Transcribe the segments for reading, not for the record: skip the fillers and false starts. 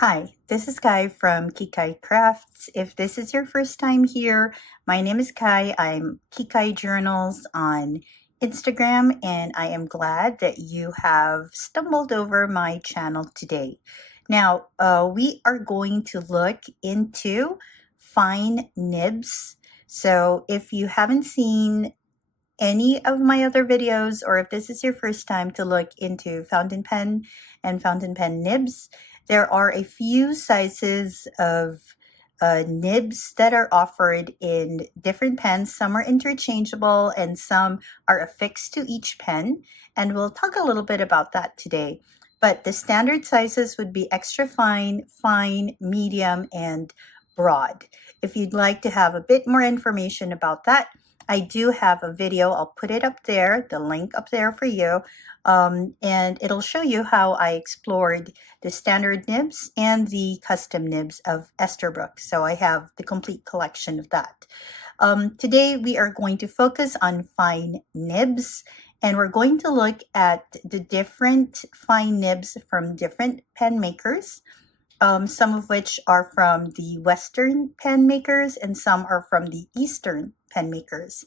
Hi, this is Kai from Kikai Crafts. If this is your first time here, my name is Kai. I'm Kikai Journals on Instagram, and I am glad that you have stumbled over my channel today. Now, we are going to look into Fine Nibs. So if you haven't seen any of my other videos, or if this is your first time to look into fountain pen and fountain pen nibs, there are a few sizes of nibs that are offered in different pens. Some are interchangeable and some are affixed to each pen, and we'll talk a little bit about that today. But the standard sizes would be extra fine, fine, medium, and broad. If you'd like to have a bit more information about that, I do have a video. I'll put it up there, the link up there for you, and it'll show you how I explored the standard nibs and the custom nibs of Esterbrook. So I have the complete collection of that. Today we are going to focus on fine nibs, and we're going to look at the different fine nibs from different pen makers. Some of which are from the Western pen makers and some are from the Eastern pen makers.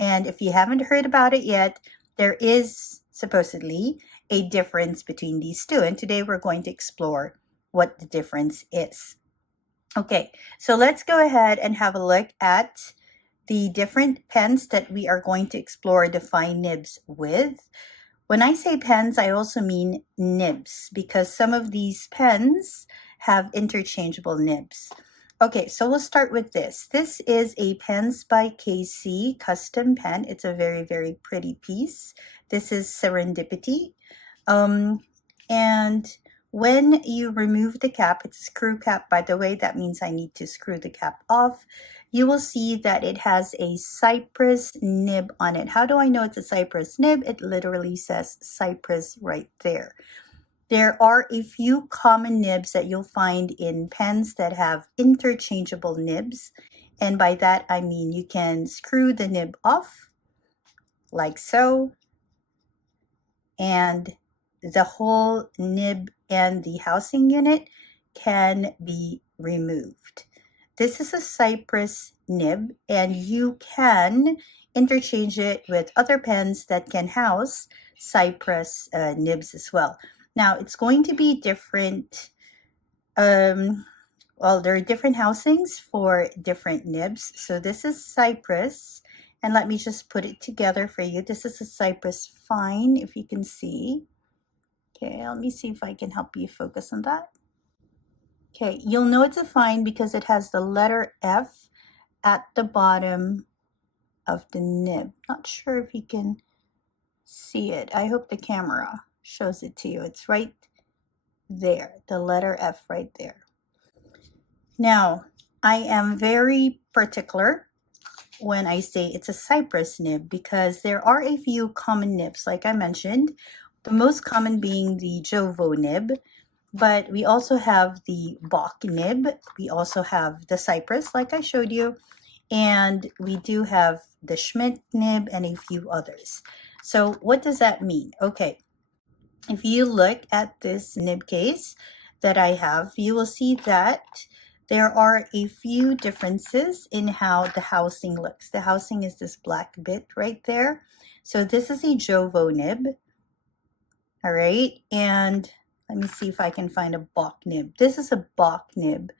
And if you haven't heard about it yet, there is supposedly a difference between these two. And today we're going to explore what the difference is. Okay, so let's go ahead and have a look at the different pens that we are going to explore the fine nibs with. When I say pens, I also mean nibs, because some of these pens have interchangeable nibs. Okay, so we'll start with this. This is a Pens by KC custom pen. It's a very, very pretty piece. This is Serendipity. And when you remove the cap, it's a screw cap, by the way, that means I need to screw the cap off. You will see that it has a Cypress nib on it. How do I know it's a Cypress nib? It literally says Cypress right there. There are a few common nibs that you'll find in pens that have interchangeable nibs. And by that, I mean you can screw the nib off like so, and the whole nib and the housing unit can be removed. This is a Cypress nib, and you can interchange it with other pens that can house Cypress nibs as well. Now, it's going to be different. Well, there are different housings for different nibs. So this is Cypress, and let me just put it together for you. This is a Cypress Fine, if you can see. Okay, let me see if I can help you focus on that. Okay, you'll know it's a fine because it has the letter F at the bottom of the nib. Not sure if you can see it. I hope the camera shows it to you. It's right there, the letter F right there. Now, I am very particular when I say it's a Cypress nib because there are a few common nibs, like I mentioned, the most common being the Jowo nib, but we also have the Bach nib. We also have the Cypress, like I showed you, and we do have the Schmidt nib and a few others. So what does that mean? Okay, if you look at this nib case that I have, you will see that there are a few differences in how the housing looks. The housing is this black bit right there. So this is a Jowo nib. All right, and let me see if I can find a Bach nib. This is a Bach nib.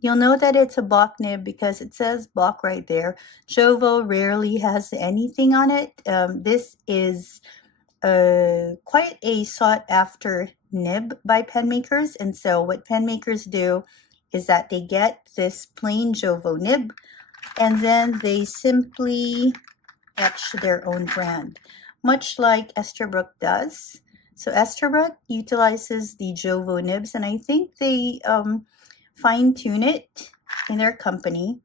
You'll know that it's a Bach nib because it says Bach right there. Jowo rarely has anything on it. This is quite a sought after nib by pen makers, and so what pen makers do is that they get this plain Jowo nib and then they simply etch their own brand, much like Esterbrook does. So Esterbrook utilizes the Jowo nibs, and I think they fine-tune it in their company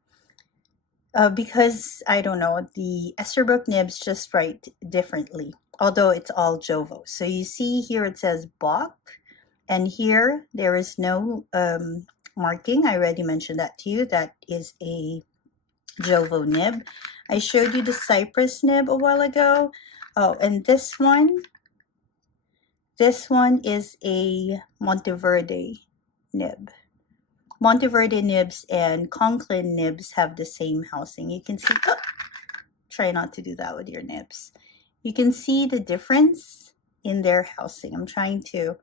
because, I don't know, the Esterbrook nibs just write differently, although it's all Jowo. So you see here it says Bach, and here there is no marking. I already mentioned that to you. That is a Jowo nib. I showed you the Cypress nib a while ago. Oh, and this one is a Monteverde nib. Monteverde nibs and Conklin nibs have the same housing. You can see, oh, try not to do that with your nibs. You can see the difference in their housing. I'm trying to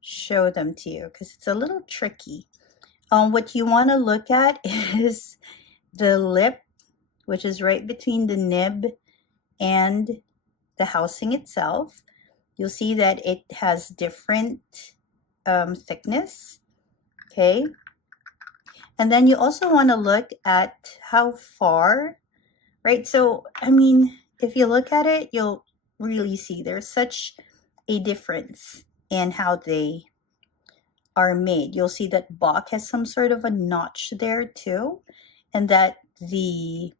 show them to you because it's a little tricky. What you want to look at is the lip, which is right between the nib and the housing itself. You'll see that it has different thickness, okay? And then you also want to look at how far, right? So, I mean, if you look at it, you'll really see there's such a difference in how they are made. You'll see that Bach has some sort of a notch there too, and that the,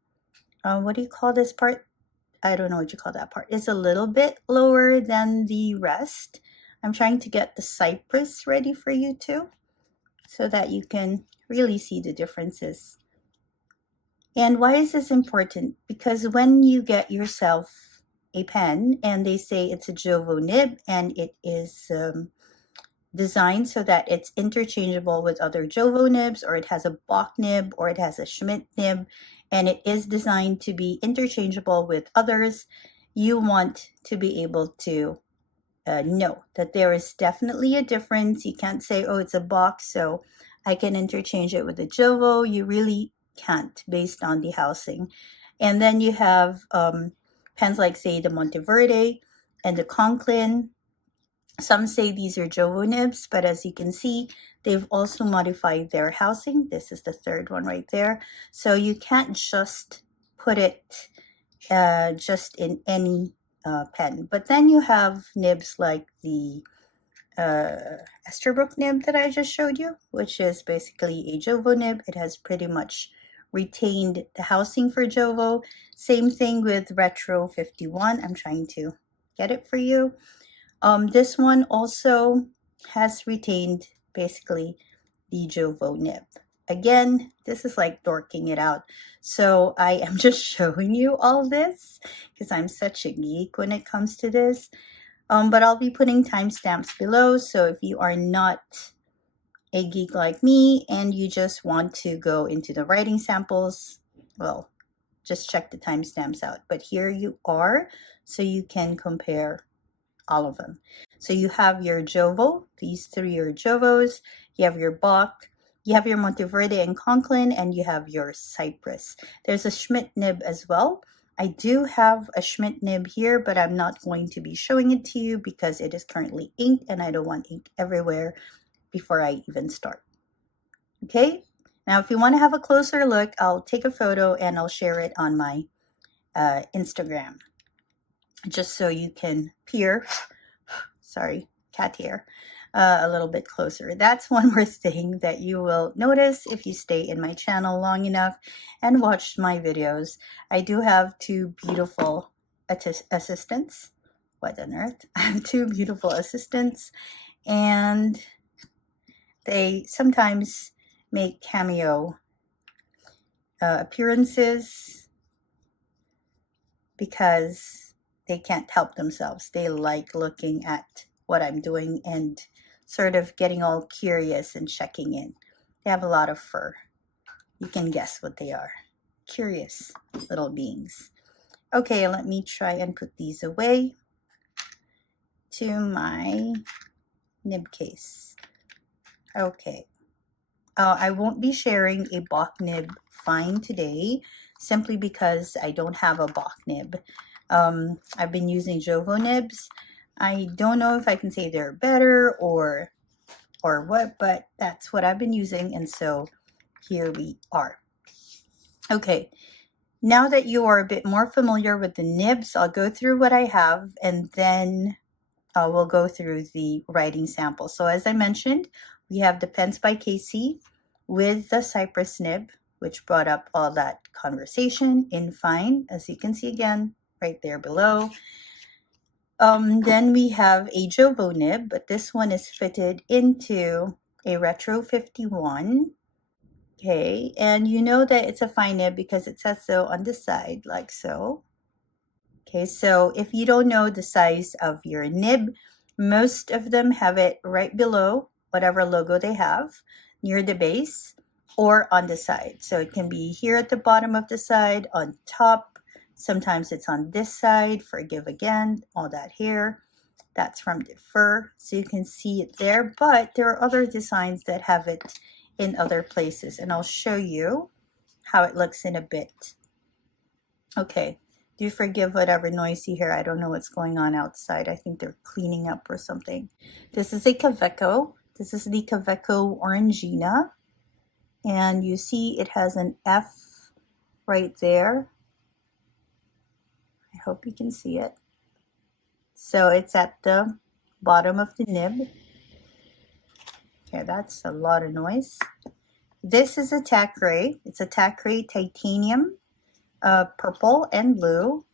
what do you call this part? I don't know what you call that part. It's a little bit lower than the rest. I'm trying to get the Cypress ready for you too, so that you can really see the differences. And why is this important? Because when you get yourself a pen and they say it's a Jowo nib and it is designed so that it's interchangeable with other Jowo nibs, or it has a Bach nib, or it has a Schmidt nib, and it is designed to be interchangeable with others, you want to be able to know that there is definitely a difference. You can't say, oh, it's a Bach, so I can interchange it with a Jowo. You really can't, based on the housing. And then you have pens like, say, the Monteverde and the Conklin. Some say these are Jowo nibs, but as you can see, they've also modified their housing. This is the third one right there. So you can't just put it just in any pen. But then you have nibs like the Esterbrook nib that I just showed you, which is basically a Jowo nib. It has pretty much retained the housing for Jowo. Same thing with Retro 51. I'm trying to get it for you. This one also has retained basically the Jowo nib. Again, this is like dorking it out. So I am just showing you all this because I'm such a geek when it comes to this. But I'll be putting timestamps below. So if you are not a geek like me and you just want to go into the writing samples, well, just check the timestamps out. But here you are, so you can compare all of them. So you have your Jowo, these three are Jowos, you have your Bach, you have your Monteverde and Conklin, and you have your Cypress. There's a Schmidt nib as well. I do have a Schmidt nib here, but I'm not going to be showing it to you because it is currently inked and I don't want ink everywhere before I even start. Okay, now if you want to have a closer look, I'll take a photo and I'll share it on my Instagram, just so you can peer, sorry, cat hair, a little bit closer. That's one more thing that you will notice if you stay in my channel long enough and watch my videos. I do have two beautiful assistants. What on earth? I have two beautiful assistants, and they sometimes make cameo appearances because they can't help themselves. They like looking at what I'm doing and sort of getting all curious and checking in. They have a lot of fur. You can guess what they are. Curious little beings. Okay, let me try and put these away to my nib case. Okay. I won't be sharing a Bach nib fine today, simply because I don't have a Bach nib. I've been using Jowo nibs. I don't know if I can say they're better or what, but that's what I've been using, and so here we are. Okay, now that you are a bit more familiar with the nibs, I'll go through what I have, and then we'll go through the writing sample. So as I mentioned, we have the Pens by KC with the Cypress nib, which brought up all that conversation in fine, as you can see again, right there below. Then we have a Jowo nib, but this one is fitted into a Retro 51. Okay, and you know that it's a fine nib because it says so on the side, like so. Okay, so if you don't know the size of your nib, most of them have it right below whatever logo they have. near the base or on the side. So it can be here at the bottom of the side, on top. Sometimes it's on this side. Forgive again, all that hair. That's from the fur, so you can see it there. But there are other designs that have it in other places, and I'll show you how it looks in a bit. Okay, do forgive whatever noise you hear. I don't know what's going on outside. I think they're cleaning up or something. This is a Kaweco. This is the Kaweco Orangina. And you see it has an F right there. I hope you can see it. So it's at the bottom of the nib. Okay, that's a lot of noise. This is a Tacray. It's a Tacray titanium, purple and blue.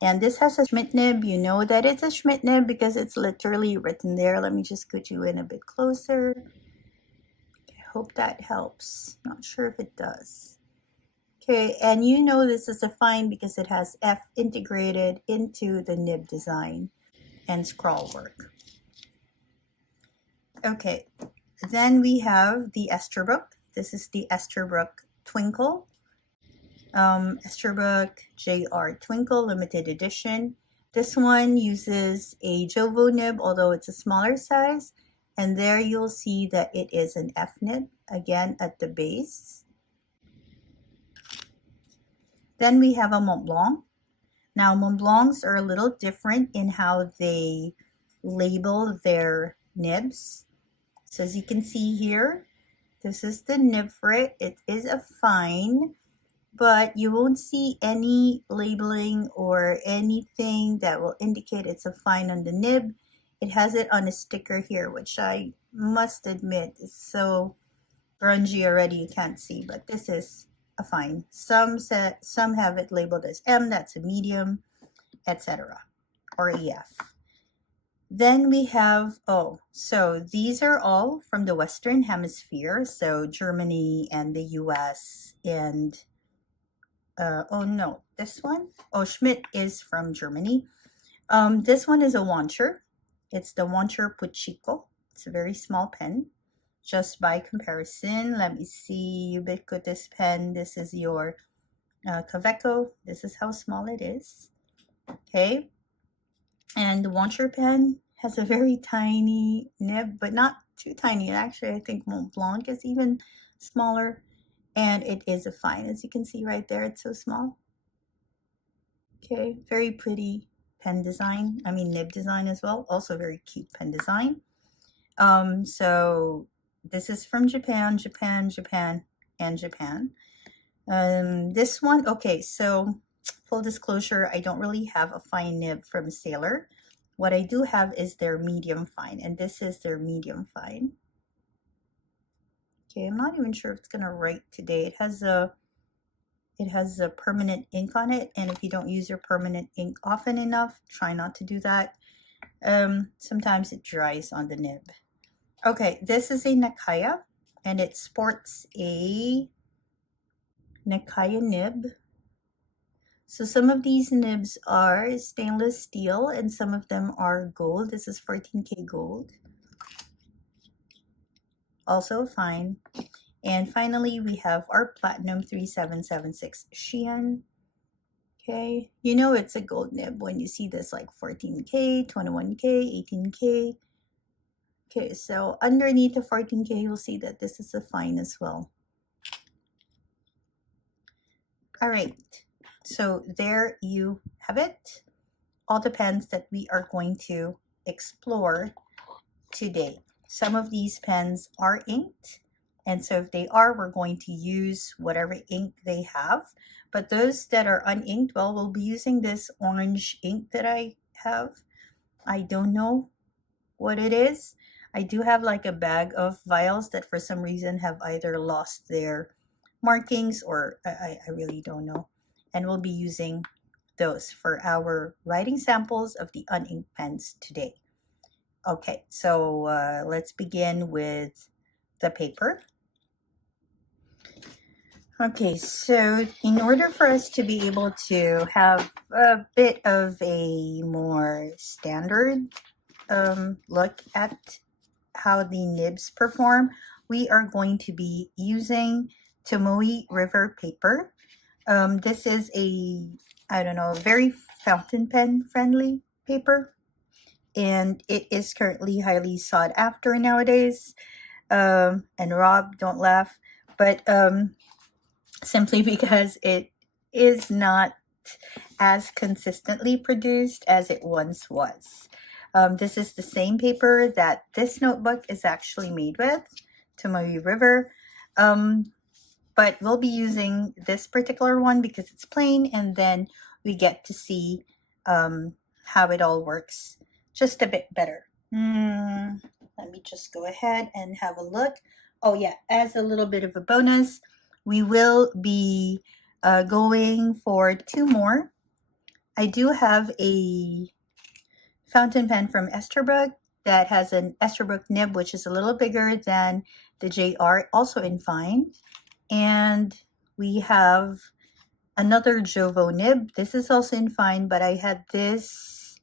And this has a Schmidt nib. You know that it's a Schmidt nib because it's literally written there. Let me just put you in a bit closer. I hope that helps. Not sure if it does. Okay, and you know this is a fine because it has F integrated into the nib design and scroll work. Okay, then we have the Esterbrook. This is the Esterbrook Twinkle. Esterbrook JR Twinkle Limited Edition. This one uses a Jowo nib, although it's a smaller size. And there you'll see that it is an F nib, again at the base. Then we have a Montblanc. Now Montblancs are a little different in how they label their nibs. So as you can see here, this is the nib for it. It is a fine, but you won't see any labeling or anything that will indicate it's a fine on the nib. It has it on a sticker here, which I must admit is so grungy already you can't see, but this is a fine. Some have it labeled as M, that's a medium, etc. or EF. Then we have, so these are all from the Western Hemisphere, so Germany and the US and this one, Schmidt is from Germany. This one is a Wancher. It's the Wancher Puchico. It's a very small pen. Just by comparison, let me see, ubiquitous pen. This is your Kaweco. This is how small it is. Okay. And the Wancher pen has a very tiny nib, but not too tiny. Actually, I think Montblanc is even smaller. And it is a fine. As you can see right there, it's so small. Okay, very pretty pen design. I mean, nib design as well. Also very cute pen design. So this is from Japan, and Japan. This one, okay, so full disclosure, I don't really have a fine nib from Sailor. What I do have is their medium fine, and this is their medium fine. Okay, I'm not even sure if it's gonna write today. It has a permanent ink on it, and if you don't use your permanent ink often enough, try not to do that. Sometimes it dries on the nib. Okay, this is a Nakaya, and it sports a Nakaya nib. So some of these nibs are stainless steel, and some of them are gold. This is 14K gold. Also fine. And finally, we have our Platinum 3776 Shein. Okay, you know it's a gold nib when you see this, like 14K, 21K, 18K. Okay, so underneath the 14K, you'll see that this is a fine as well. All right, so there you have it. All the pens that we are going to explore today. Some of these pens are inked, and so if they are, we're going to use whatever ink they have. But those that are uninked, well, we'll be using this orange ink that I have. I don't know what it is. I do have like a bag of vials that for some reason have either lost their markings or I really don't know. And we'll be using those for our writing samples of the uninked pens today. Okay, so let's begin with the paper. Okay, so in order for us to be able to have a bit of a more standard look at how the nibs perform, we are going to be using Tomoe River paper. This is a, I don't know, very fountain pen friendly paper, and it is currently highly sought after nowadays. And Rob, don't laugh, but simply because it is not as consistently produced as it once was. This is the same paper that this notebook is actually made with, Tomoe River. But we'll be using this particular one because it's plain, and then we get to see how it all works just a bit better. Let me just go ahead and have a look. Oh yeah, as a little bit of a bonus, we will be going for 2 more. I do have a fountain pen from Esterbrook that has an Esterbrook nib, which is a little bigger than the JR, also in fine. And we have another Jowo nib. This is also in fine, but I had this,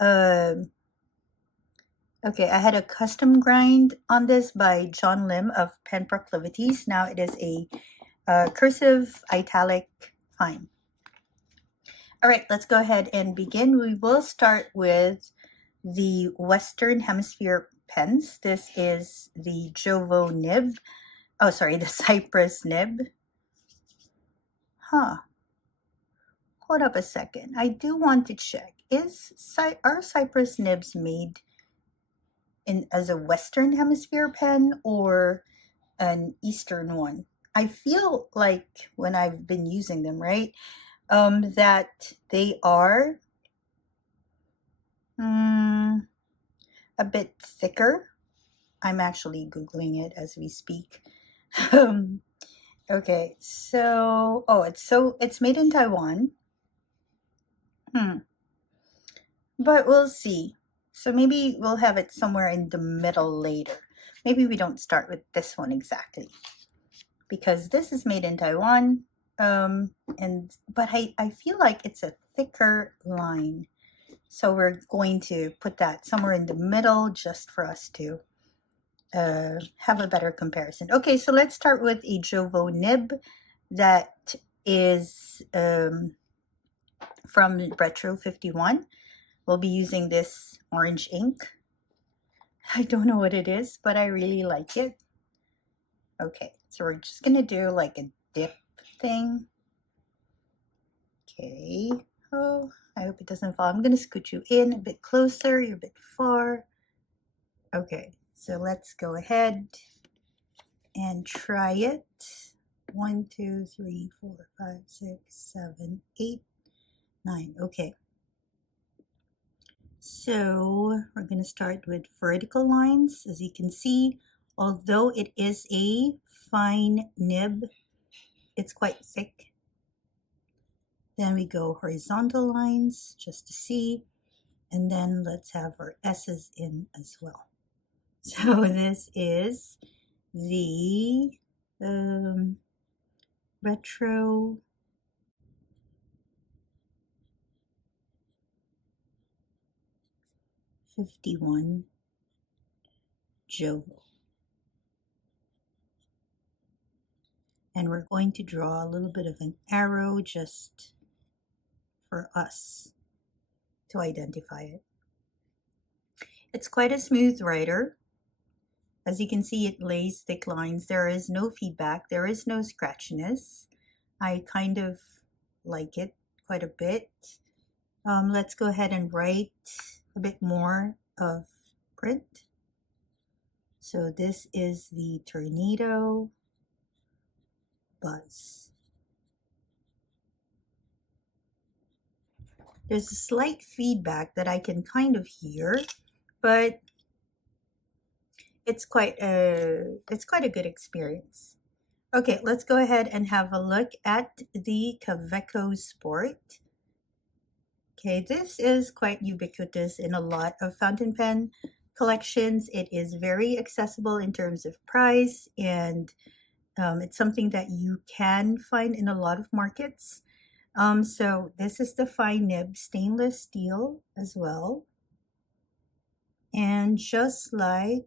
okay, I had a custom grind on this by John Lim of Pen Proclivities. Now it is a Cursive Italic fine. All right, let's go ahead and begin. We will start with the Western Hemisphere pens. This is the Jowo nib. Oh, sorry, the Cypress nib. Hold up a second. I do want to check. Are Cypress nibs made as a Western Hemisphere pen or an Eastern one? I feel like when I've been using them, right, that they are a bit thicker. I'm actually Googling it as we speak. Okay, so, it's made in Taiwan. But we'll see. So maybe we'll have it somewhere in the middle later. Maybe we don't start with this one exactly, because this is made in Taiwan. But I feel like it's a thicker line. So we're going to put that somewhere in the middle just for us to have a better comparison. Okay, so let's start with a Jowo nib that is from Retro 51. We'll be using this orange ink. I don't know what it is, but I really like it. Okay, so we're just gonna do like a dip thing. Okay, oh, I hope it doesn't fall. I'm gonna scoot you in a bit closer, you're a bit far. Okay, so let's go ahead and try it. 1, 2, 3, 4, 5, 6, 7, 8, 9. Okay. So we're going to start with vertical lines. As you can see, although it is a fine nib, it's quite thick. Then we go horizontal lines just to see, and then let's have our S's in as well. So this is the Retro 51 Jowo. And we're going to draw a little bit of an arrow just for us to identify it. It's quite a smooth writer. As you can see, it lays thick lines. There is no feedback. There is no scratchiness. I kind of like it quite a bit. Let's go ahead and write a bit more of print. So this is the tornado buzz. There's a slight feedback that I can kind of hear, but it's quite a good experience. Okay, let's go ahead and have a look at the Kaweco Sport. Okay, this is quite ubiquitous in a lot of fountain pen collections. It is very accessible in terms of price, and it's something that you can find in a lot of markets. So this is the Fine Nibs stainless steel as well. And just like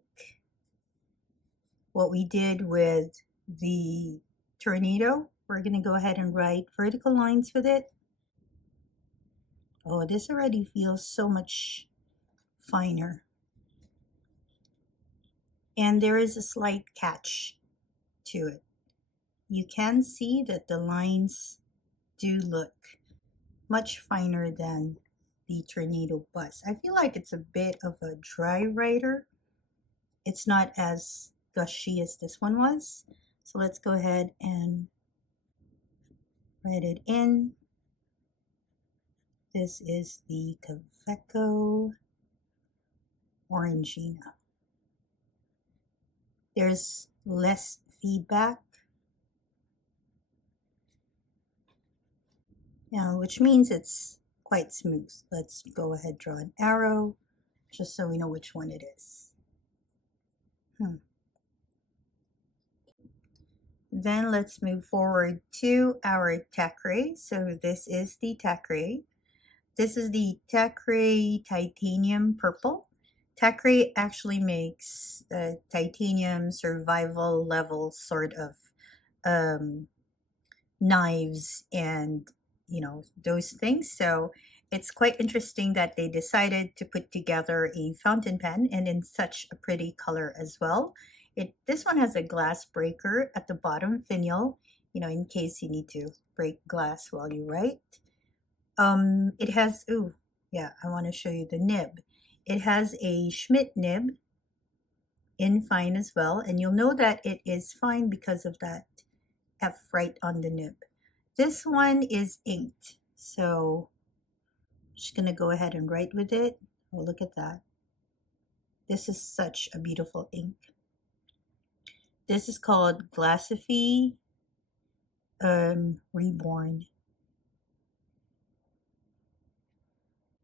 what we did with the tornado. We're going to go ahead and write vertical lines with it. Oh, this already feels so much finer. And there is a slight catch to it. You can see that the lines do look much finer than the tornado bus. I feel like it's a bit of a dry writer. It's not as gushy as this one was. So let's go ahead and write it in. This is the Kaweco Orangina. There's less feedback, which means it's quite smooth. Let's go ahead, draw an arrow, just so we know which one it is. Then let's move forward to our Tacray. So this is the Tacray. This is the Tacray Titanium Purple. Tacray actually makes titanium survival level sort of knives and those things. So it's quite interesting that they decided to put together a fountain pen and in such a pretty color as well. This one has a glass breaker at the bottom, finial, in case you need to break glass while you write. It has, I want to show you the nib. It has a Schmidt nib in fine as well, and you'll know that it is fine because of that F right on the nib. This one is inked, so I'm just going to go ahead and write with it. Oh, look at that. This is such a beautiful ink. This is called Glassify Reborn.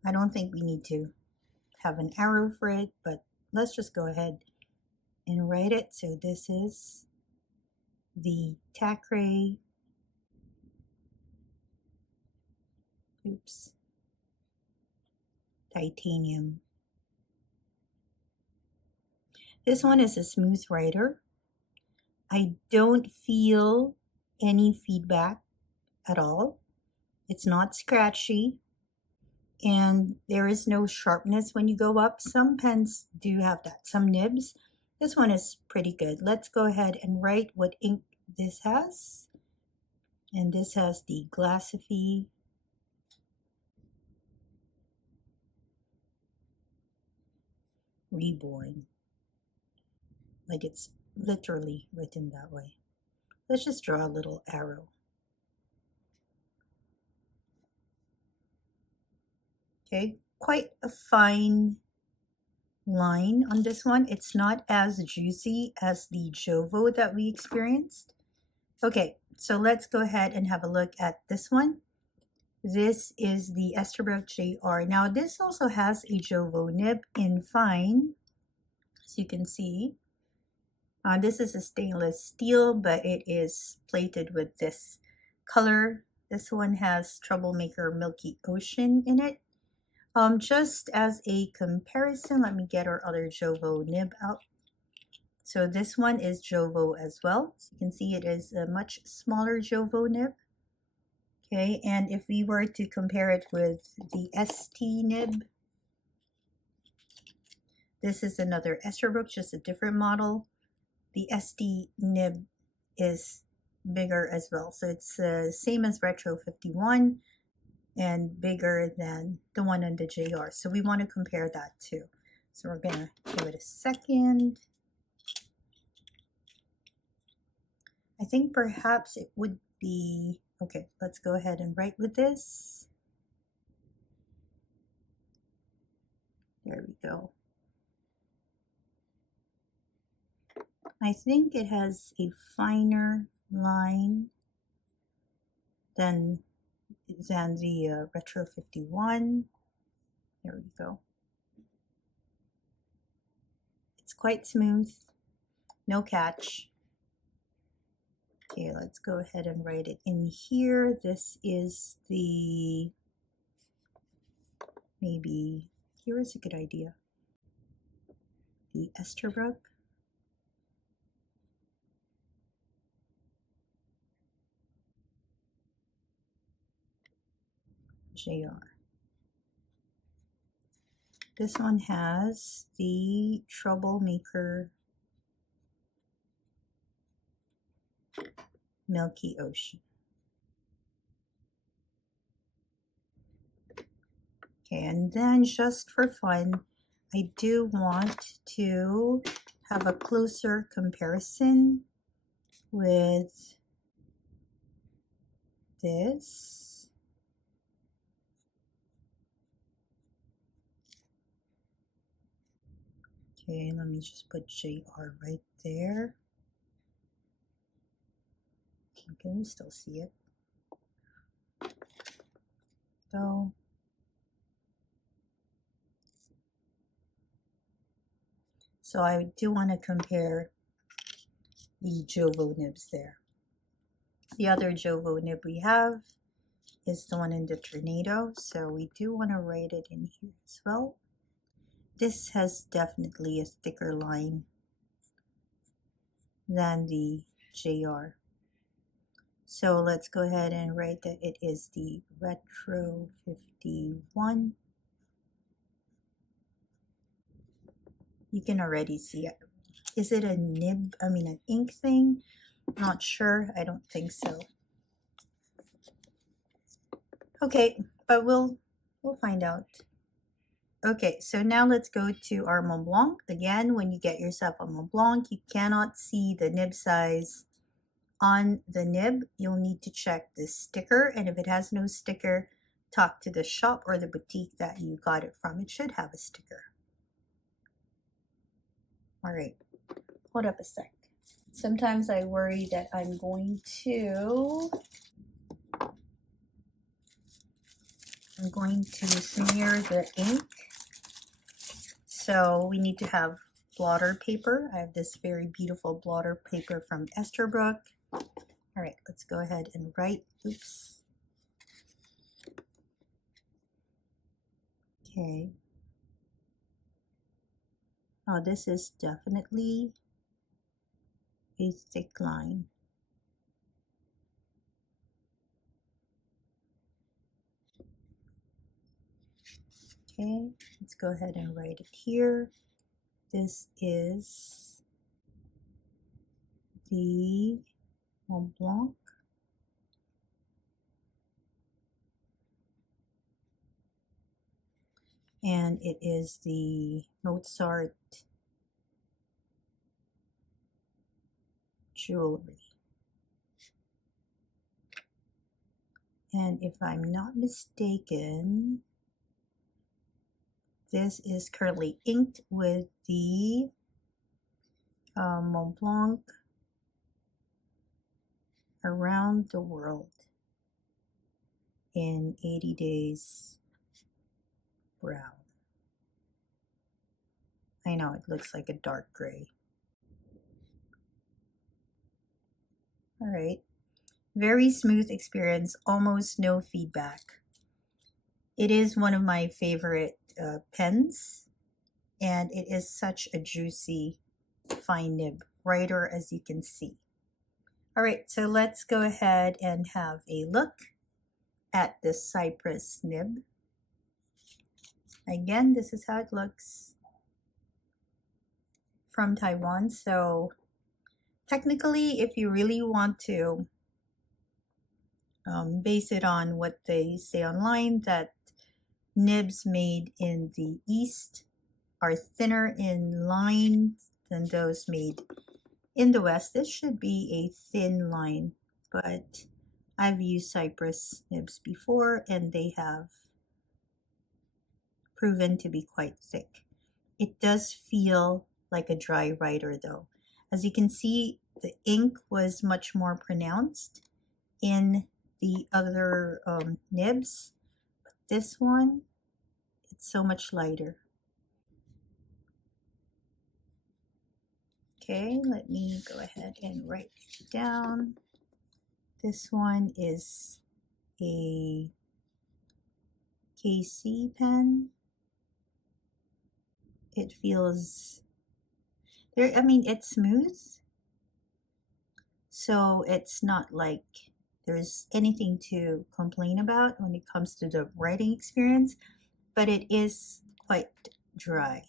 I don't think we need to have an arrow for it, but let's just go ahead and write it. So this is the Tacray, titanium. This one is a smooth writer. I don't feel any feedback at all. It's not scratchy, and there is no sharpness when you go up. Some pens do have that, some nibs. This one is pretty good. Let's go ahead and write what ink this has. And this has the Glassify Reborn. Like it's literally written that way. Let's just draw a little arrow. Okay, quite a fine line on this one. It's not as juicy as the Jowo that we experienced. Okay, so let's go ahead and have a look at this one. This is the Esterbrook JR. Now this also has a Jowo nib in fine, as you can see. This is a stainless steel, but it is plated with this color. This one has Troublemaker Milky Ocean in it. Just as a comparison, let me get our other Jowo nib out. So this one is Jowo as well. So you can see it is a much smaller Jowo nib. Okay, and if we were to compare it with the ST nib, this is another Esterbrook, just a different model. The ST nib is bigger as well. So it's same as Retro 51 and bigger than the one on the JR. So we want to compare that too. So we're going to give it a second. I think perhaps it would be, okay, let's go ahead and write with this. There we go. I think it has a finer line than the Retro 51. There we go. It's quite smooth, no catch. Okay, let's go ahead and write it in here. This is the, maybe, here is a good idea. The Esterbrook. JR. This one has the Troublemaker Milky Ocean. Okay, and then just for fun, I do want to have a closer comparison with this. Okay, let me just put JR right there. Can you still see it? Go. So I do want to compare the Jowo nibs there. The other Jowo nib we have is the one in the Tornado, so we do want to write it in here as well. This has definitely a thicker line than the JR. So let's go ahead and write that it is the Retro 51. You can already see it. Is it a nib, an ink thing? Not sure, I don't think so. Okay, but we'll find out. Okay, so now let's go to our Montblanc. Again, when you get yourself a Montblanc, you cannot see the nib size on the nib. You'll need to check this sticker, and if it has no sticker, talk to the shop or the boutique that you got it from. It should have a sticker. All right, hold up a sec. Sometimes I worry that I'm going to smear the ink. So we need to have blotter paper. I have this very beautiful blotter paper from Esterbrook. All right, let's go ahead and write. Oops. Okay. Oh, this is definitely a thick line. Okay, let's go ahead and write it here. This is the Montblanc. And it is the Mozart jewelry. And if I'm not mistaken, this is currently inked with the Montblanc Around the World in 80 Days Brown. I know, it looks like a dark gray. All right, very smooth experience, almost no feedback. It is one of my favorite pens, and it is such a juicy fine nib writer, as you can see. All right, so let's go ahead and have a look at the Cypress nib. Again, this is how it looks from Taiwan. So technically, if you really want to base it on what they say online, that nibs made in the East are thinner in line than those made in the West. This should be a thin line, but I've used Cypress nibs before and they have proven to be quite thick. It does feel like a dry writer though. As you can see, the ink was much more pronounced in the other nibs. But this one, it's so much lighter. Okay, let me go ahead and write it down. This one is a KC pen. It feels it's smooth. So it's not like there's anything to complain about when it comes to the writing experience, but it is quite dry.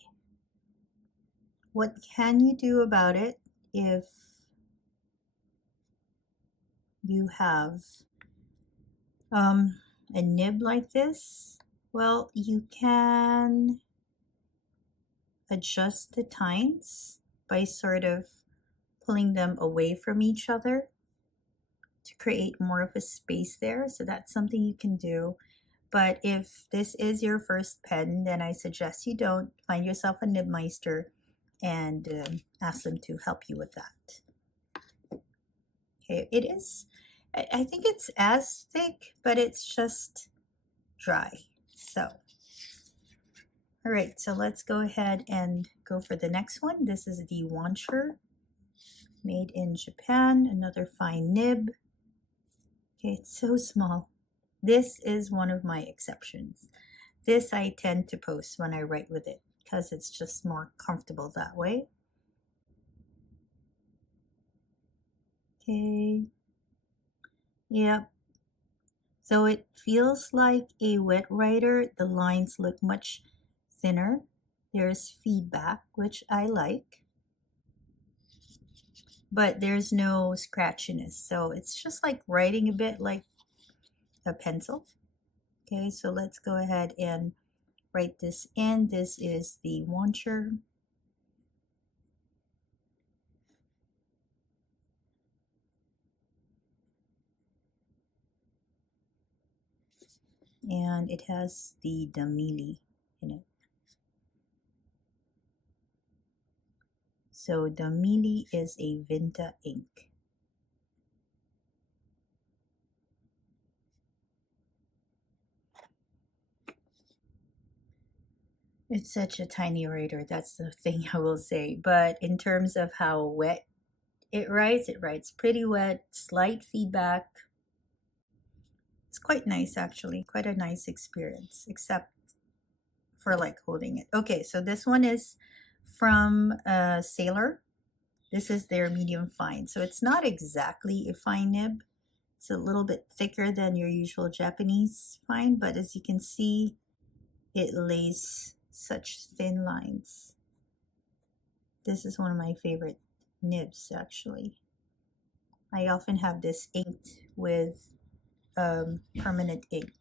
What can you do about it if you have a nib like this? Well, you can adjust the tines by sort of pulling them away from each other to create more of a space there. So that's something you can do. But if this is your first pen, then I suggest you don't. Find yourself a nibmeister and ask them to help you with that. Okay, it is, I think it's as thick, but it's just dry. So, all right, so let's go ahead and go for the next one. This is the Wancher, made in Japan, another fine nib. Okay, it's so small. This is one of my exceptions. This I tend to post when I write with it because it's just more comfortable that way. Okay. Yep. So it feels like a wet writer. The lines look much thinner. There's feedback, which I like. But there's no scratchiness. So it's just like writing a bit like a pencil. Okay, so let's go ahead and write this in. This is the Wancher. And it has the Damili in it. So Damili is a Vinta ink. It's such a tiny writer, that's the thing I will say. But in terms of how wet it writes pretty wet, slight feedback. It's quite nice actually, quite a nice experience, except for like holding it. Okay, so this one is from Sailor. This is their medium fine. So it's not exactly a fine nib. It's a little bit thicker than your usual Japanese fine, but as you can see, it lays such thin lines. This is one of my favorite nibs actually. I often have this inked with permanent ink.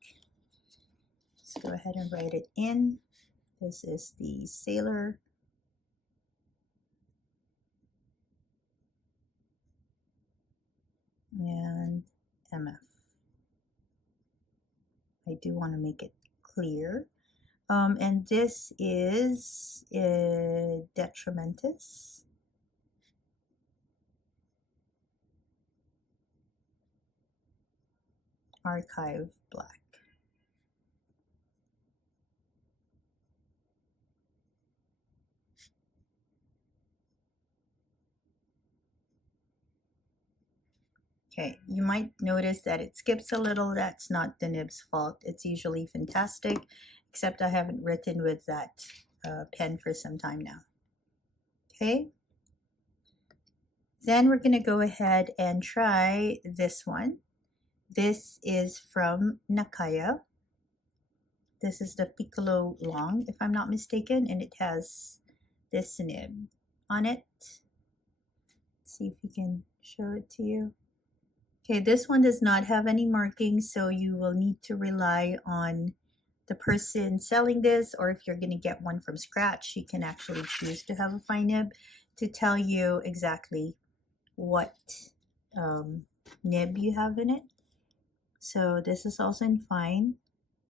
Let's go ahead and write it in. This is the Sailor. And MF. I do want to make it clear. And this is Detrimentus. Archive Black. Okay, you might notice that it skips a little. That's not the nib's fault. It's usually fantastic, except I haven't written with that pen for some time now. Okay, then we're going to go ahead and try this one. This is from Nakaya. This is the Piccolo Long, if I'm not mistaken, and it has this nib on it. Let's see if we can show it to you. Okay, this one does not have any markings, so you will need to rely on the person selling this, or if you're going to get one from scratch, you can actually choose to have a fine nib to tell you exactly what nib you have in it. So this is also in fine.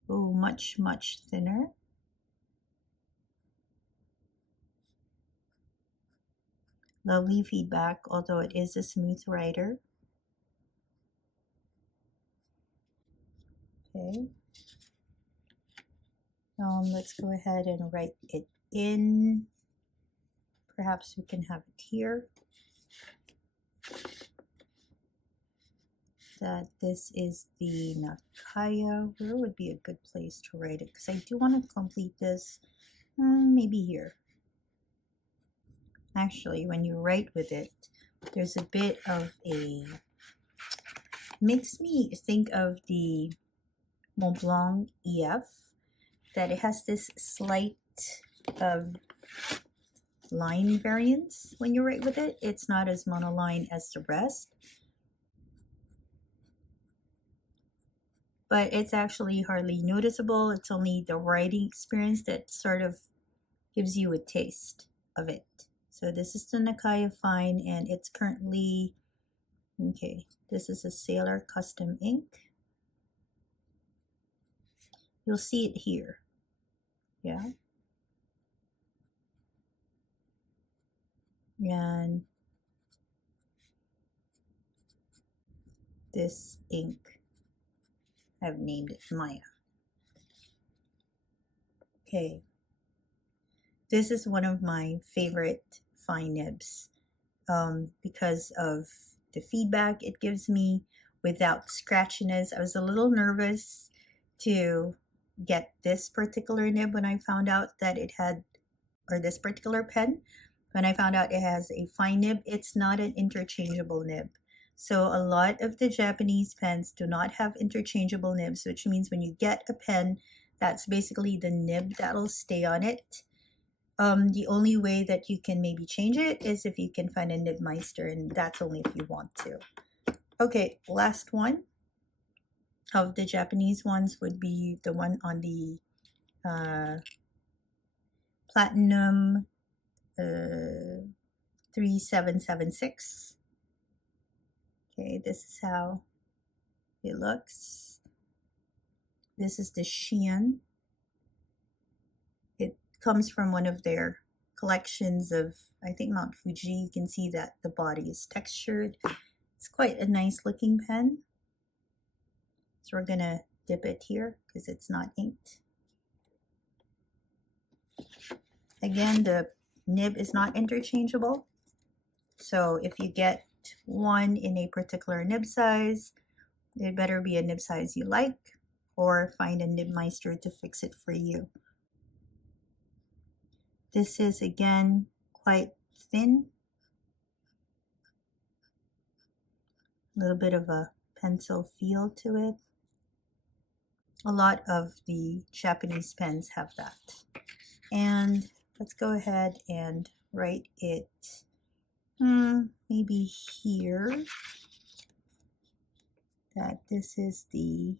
Oh, much, much thinner. Lovely feedback, although it is a smooth writer. Okay. Let's go ahead and write it in. Perhaps we can have it here. That this is the Nakaya. Where would be a good place to write it? Because I do want to complete this. Maybe here. Actually, when you write with it, there's a bit of a makes me think of the Montblanc EF, that it has this slight of line variance when you write with it. It's not as monoline as the rest, but it's actually hardly noticeable. It's only the writing experience that sort of gives you a taste of it. So this is the Nakaya Fine, and it's currently, okay, this is a Sailor Custom ink. You'll see it here. Yeah. And this ink, I've named it Maya. Okay. This is one of my favorite Fine Nibs because of the feedback it gives me without scratchiness. I was a little nervous to get this particular nib when I found out that it had, or this particular pen, when I found out it has a fine nib. It's not an interchangeable nib. So a lot of the Japanese pens do not have interchangeable nibs, which means when you get a pen, that's basically the nib that'll stay on it. The only way that you can maybe change it is if you can find a Nibmeister, and that's only if you want to. Okay, last one of the Japanese ones would be the one on the Platinum 3776. Okay, this is how it looks. This is the Shein. It comes from one of their collections of, I think, Mount Fuji. You can see that the body is textured. It's quite a nice looking pen. So we're gonna dip it here because it's not inked. Again, the nib is not interchangeable. So if you get one in a particular nib size, it better be a nib size you like, or find a Nibmeister to fix it for you. This is again quite thin. A little bit of a pencil feel to it. A lot of the Japanese pens have that. And let's go ahead and write it maybe here, that this is the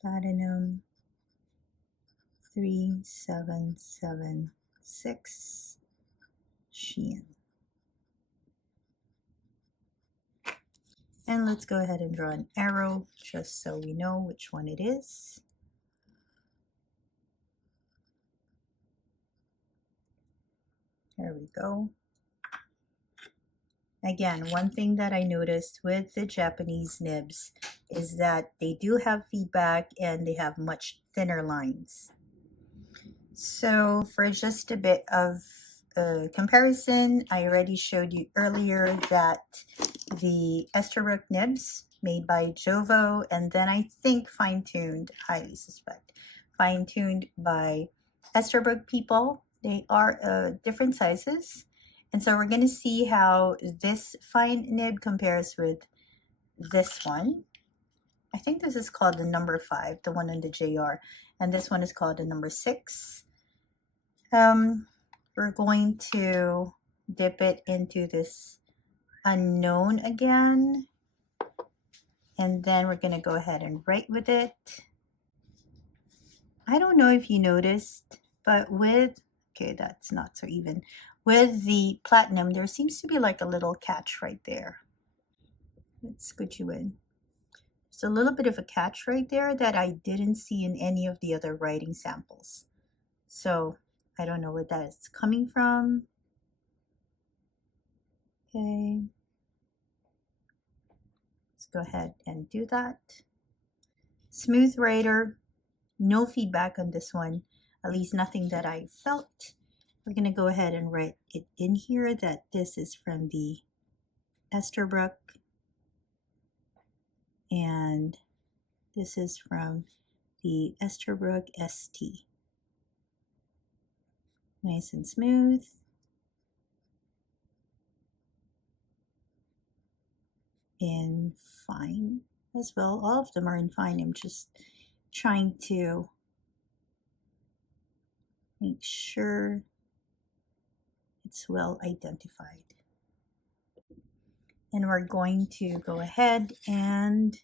Platinum 3776 Shein. And let's go ahead and draw an arrow just so we know which one it is. There we go. Again, one thing that I noticed with the Japanese nibs is that they do have feedback and they have much thinner lines. So for just a bit of comparison, I already showed you earlier that the Esterbrook nibs made by Jowo, and then I think fine-tuned, highly suspect, fine-tuned by Esterbrook people. They are different sizes. And so we're going to see how this fine nib compares with this one. I think this is called the number 5, the one on the JR. And this one is called the number 6. We're going to dip it into this unknown again. And then we're going to go ahead and write with it. I don't know if you noticed, but with, okay, that's not so even. With the Platinum, there seems to be like a little catch right there. Let's scoot you in. There's a little bit of a catch right there that I didn't see in any of the other writing samples. So I don't know where that is coming from. Okay. Let's go ahead and do that. Smooth writer, no feedback on this one, at least nothing that I felt. We're going to go ahead and write it in here that this is from the Esterbrook, and this is from the Esterbrook ST. Nice and smooth. in Fine as well. All of them are in Fine. I'm just trying to make sure it's well identified. And we're going to go ahead and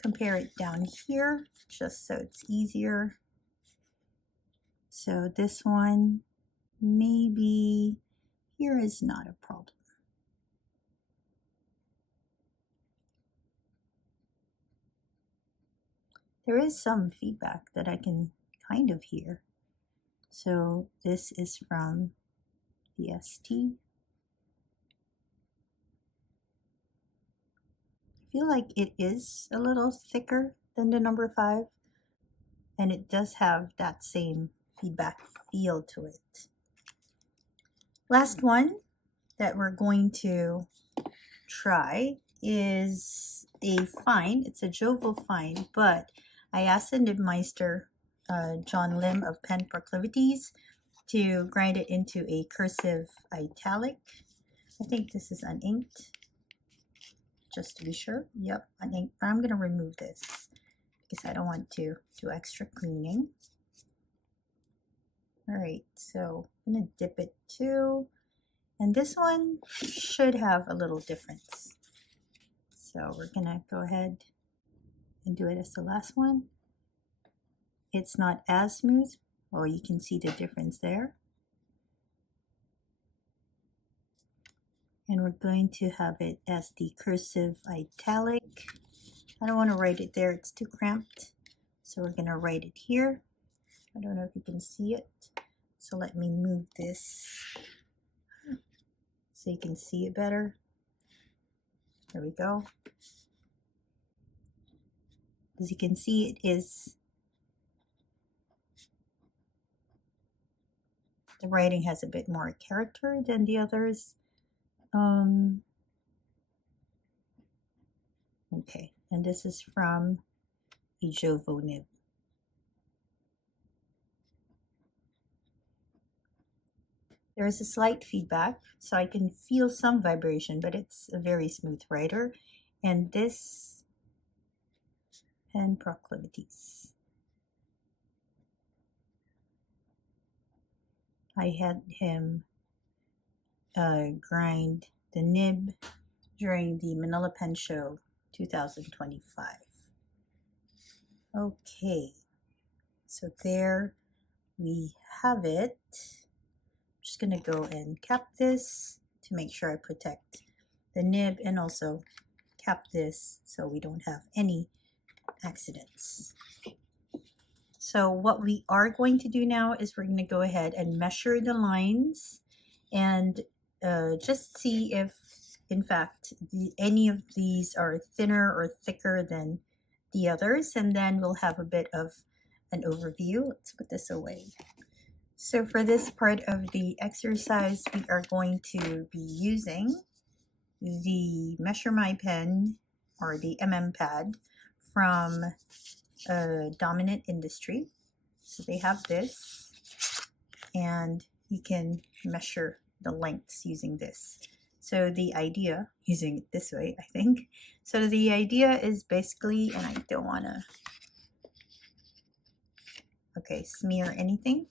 compare it down here just so it's easier. So this one, maybe here is not a problem. There is some feedback that I can kind of hear. So this is from the ST. I feel like it is a little thicker than the number 5, and it does have that same feedback feel to it. Last one that we're going to try is a Fine. It's a Jowo Fine, but I asked the Nib Meister, John Lim of Pen Proclivities, to grind it into a Cursive Italic. I think this is uninked, just to be sure. Yep, uninked. But I'm going to remove this because I don't want to do extra cleaning. All right, so I'm going to dip it too. And this one should have a little difference. So we're going to go ahead and do it as the last one. It's not as smooth. Well, you can see the difference there. And we're going to have it as the Cursive Italic. I don't want to write it there, it's too cramped. So we're going to write it here. I don't know if you can see it. So let me move this so you can see it better. There we go. As you can see, it is, the writing has a bit more character than the others. Okay, and this is from a Jowo nib. There is a slight feedback, so I can feel some vibration, but it's a very smooth writer. And this Pen Proclivities, I had him grind the nib during the Manila Pen Show 2025. Okay, so there we have it. I'm just gonna go and cap this to make sure I protect the nib, and also cap this so we don't have any accidents. So what we are going to do now is we're going to go ahead and measure the lines and just see if in fact any of these are thinner or thicker than the others, and then we'll have a bit of an overview. Let's put this away. So for this part of the exercise, we are going to be using the Measure My Pen, or the pad from Dominant Industry. So they have this, and you can measure the lengths using this. So the idea, using it this way, I think. So the idea is basically, and I don't want to, smear anything,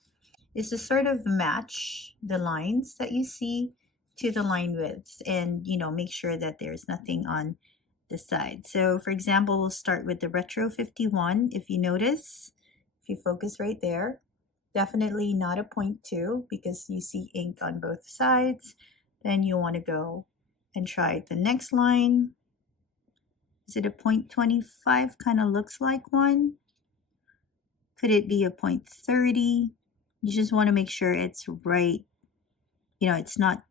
is to sort of match the lines that you see to the line widths, and make sure that there's nothing on the side. So for example, we'll start with the Retro 51. If you notice, if you focus right there, definitely not a 0.2 because you see ink on both sides. Then you want to go and try the next line. Is it a 0.25? Kind of looks like one. Could it be a 0.30? You just want to make sure it's right. It's not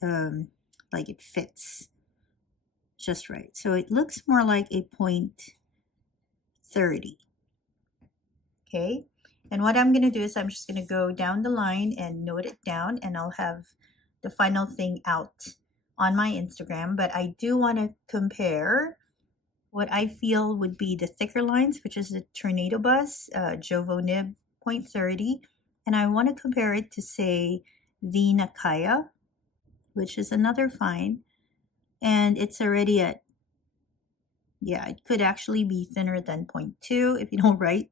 like it fits just right. So it looks more like a 0.30. Okay. And what I'm going to do is I'm just going to go down the line and note it down, and I'll have the final thing out on my Instagram. But I do want to compare what I feel would be the thicker lines, which is the Tornado Bus, Jowo Nib 0.30. And I want to compare it to, say, the Nakaya, which is another Fine, and it's already at, yeah, it could actually be thinner than 0.2 if you don't write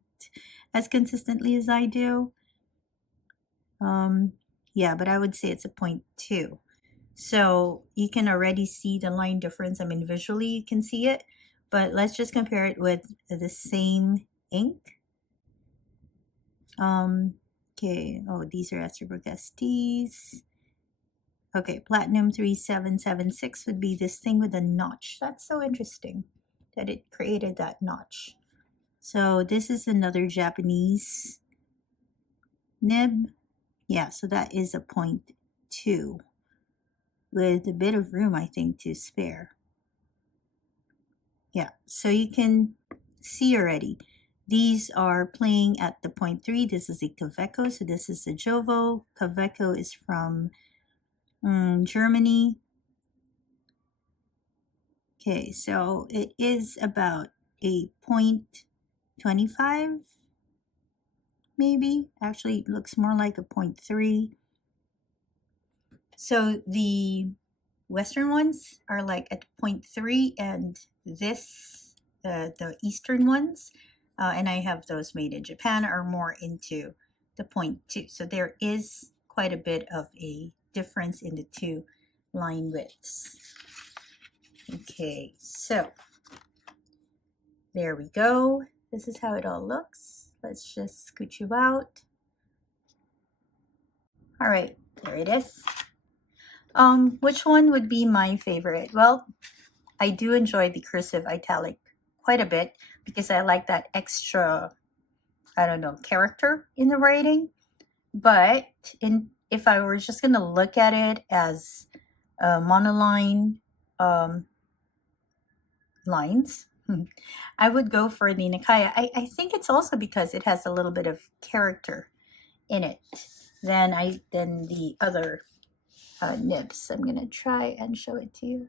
as consistently as I do. Yeah, but I would say it's a 0.2. So you can already see the line difference. I mean, visually you can see it, but let's just compare it with the same ink. Okay, oh, these are Esterbrook STs. Okay, Platinum 3776 would be this thing with a notch. That's so interesting that it created that notch. So this is another Japanese nib. Yeah, so that is a 0.2 with a bit of room, I think, to spare. Yeah, so you can see already. These are playing at the 0.3. This is a Kaweco, so this is a Jowo. Kaweco is from Germany. Okay, so it is about a 0.25, maybe. Actually, it looks more like a 0.3. So the Western ones are like at 0.3, and this, the Eastern ones, and I have those made in Japan, are more into the 0.2. So there is quite a bit of a difference in the two line widths. Okay, so there we go. This is how it all looks. Let's just scoot you out. All right, there it is. Which one would be my favorite? Well, I do enjoy the Cursive Italic quite a bit because I like that extra, I don't know, character in the writing. But if I were just gonna look at it as monoline lines, I would go for the Nakaya. I think it's also because it has a little bit of character in it than the other nibs. I'm gonna try and show it to you.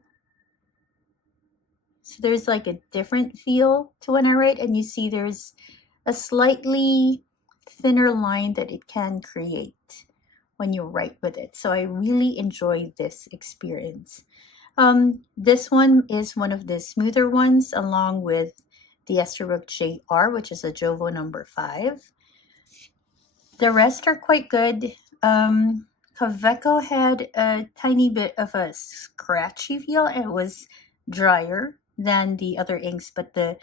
So there's like a different feel to when I write, and you see there's a slightly thinner line that it can create when you write with it. So I really enjoy this experience. This one is one of the smoother ones, along with the Esterbrook JR, which is a Jowo number 5. The rest are quite good. Kaweco had a tiny bit of a scratchy feel, and it was drier than the other inks, but the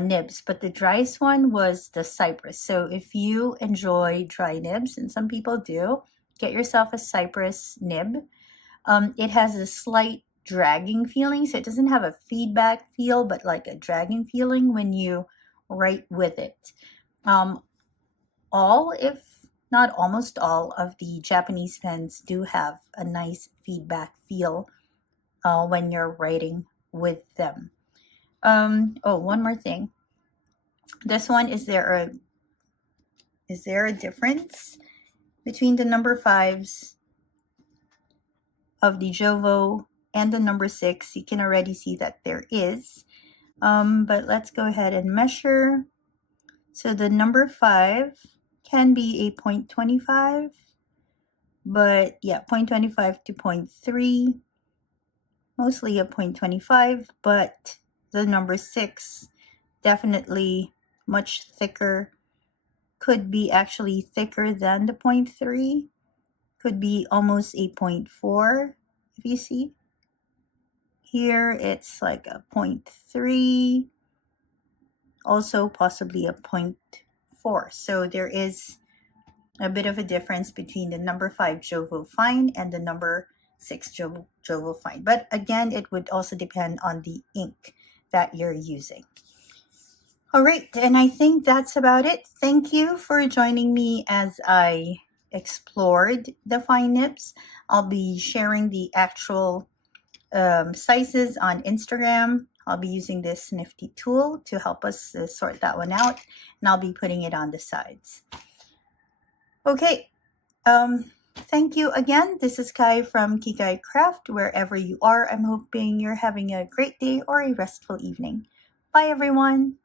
nibs. But the driest one was the Cypress. So if you enjoy dry nibs, and some people do, get yourself a Cypress nib. It has a slight dragging feeling, so it doesn't have a feedback feel, but like a dragging feeling when you write with it. All, if not almost all, of the Japanese pens do have a nice feedback feel when you're writing with them. Oh, one more thing. This one, is there a difference between the number 5s of the Jowo and the number 6? You can already see that there is. But let's go ahead and measure. So the number 5 can be a 0.25, but yeah, 0.25 to 0.3, mostly a 0.25, but the number 6 definitely much thicker, could be actually thicker than the 0.3, could be almost a 0.4, if you see. Here it's like a 0.3, also possibly a 0.4. So there is a bit of a difference between the number 5 Jowo Fine and the number 6 Jowo Fine. But again, it would also depend on the ink that you're using. All right, and I think that's about it. Thank you for joining me as I explored the Fine Nibs. I'll be sharing the actual sizes on Instagram. I'll be using this nifty tool to help us sort that one out, and I'll be putting it on the sides. Okay, thank you again. This is Kai from Kikai Craft. Wherever you are, I'm hoping you're having a great day or a restful evening. Bye, everyone.